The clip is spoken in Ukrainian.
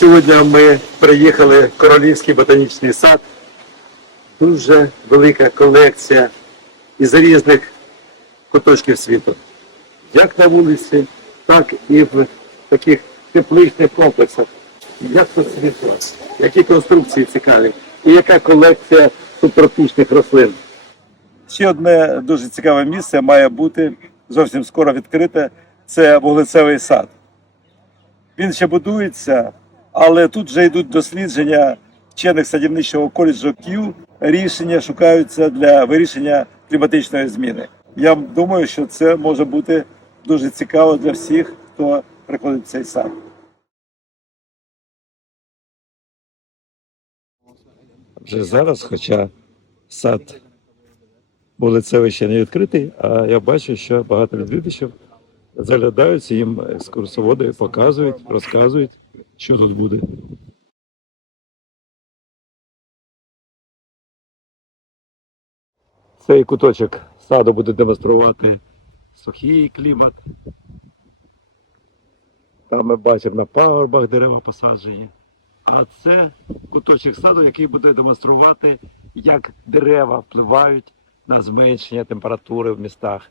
Сьогодні ми приїхали в Королівський ботанічний сад. Дуже велика колекція із різних куточків світу. Як на вулиці, так і в таких тепличних комплексах. Як тут світло, які конструкції цікаві, і яка колекція субтропічних рослин. Ще одне дуже цікаве місце має бути зовсім скоро відкрите. Це вуглецевий сад. Він ще будується, але тут вже йдуть дослідження вчених садівничого коледжу Київ. Рішення шукаються для вирішення кліматичної зміни. Я думаю, що це може бути дуже цікаво для всіх, хто приходить в цей сад. Вже зараз, хоча сад вулицевий ще не відкритий, а я бачу, що багато відвідувачів заглядаються, їм екскурсоводи показують, розказують, що тут буде. Цей куточок саду буде демонструвати сухий клімат. Там ми бачимо на пагорбах дерева посаджені. А це куточок саду, який буде демонструвати, як дерева впливають на зменшення температури в містах,